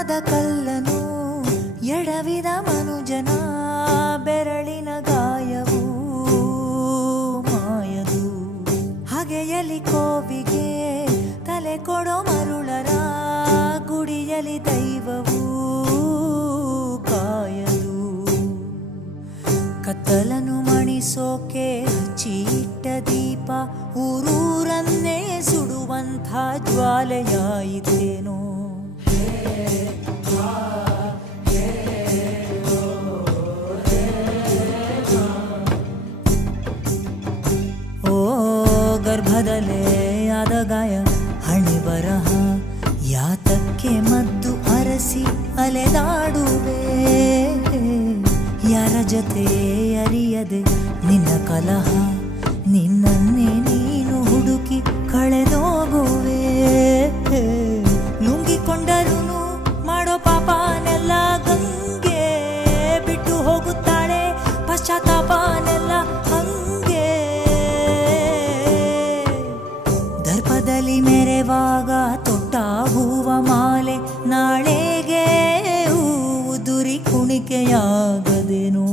ಪಾದ ಕಲ್ಲನು ಎಡವಿದ ಮನುಜನ ಬೆರಳಿನ ಗಾಯವು ಮಾಯದು. ಹಗೆಯಲಿ ಕೋವಿಗೆ ತಲೆ ಕೊಡೋ ಮರುಳರ ಗುಡಿಯಲಿ ದೈವವು ಕಾಯದು. ಕತ್ತಲನು ಮಣಿಸೋಕೆ ಹಚ್ಚಿಟ್ಟ ದೀಪ ಊರೂರನ್ನೇ ಸುಡುವಂಥ ಜ್ವಾಲೆಯಾಯಿತೇನೋ. ಓ ಗರ್ಭದಲ್ಲೇ ಆದ ಗಾಯ ಹಣೆ ಬರಹ ಯಾತಕ್ಕೆ ಮದ್ದು ಅರಸಿ ಅಲೆದಾಡುವೆ. ಯಾರ ಜೊತೆ ಅರಿಯದೆ ನಿನ್ನ ಕಲಹ ನಿನ್ನನ್ನೇ ನೀನು ಹುಡುಕಿ ಕಳೆದೋಗುವೆ. ಲುಂಗಿಕೊಂಡರೂ ಮಾಡೋ ಪಾಪನೆಲ್ಲ ಗಂಗೆ ಬಿಟ್ಟು ಹೋಗುತ್ತಾಳೆ ಪಶ್ಚಾತ್ತಾಪನೆಲ್ಲ ಹಂಗೆ. ದರ್ಪದಲ್ಲಿ ಮೆರೆವಾಗ ತೊಟ್ಟ ಹೂವ ಮಾಲೆ ನಾಳೆಗೆ ಹೂವು ದುರಿ ಕುಣಿಕೆಯಾಗದೇನು.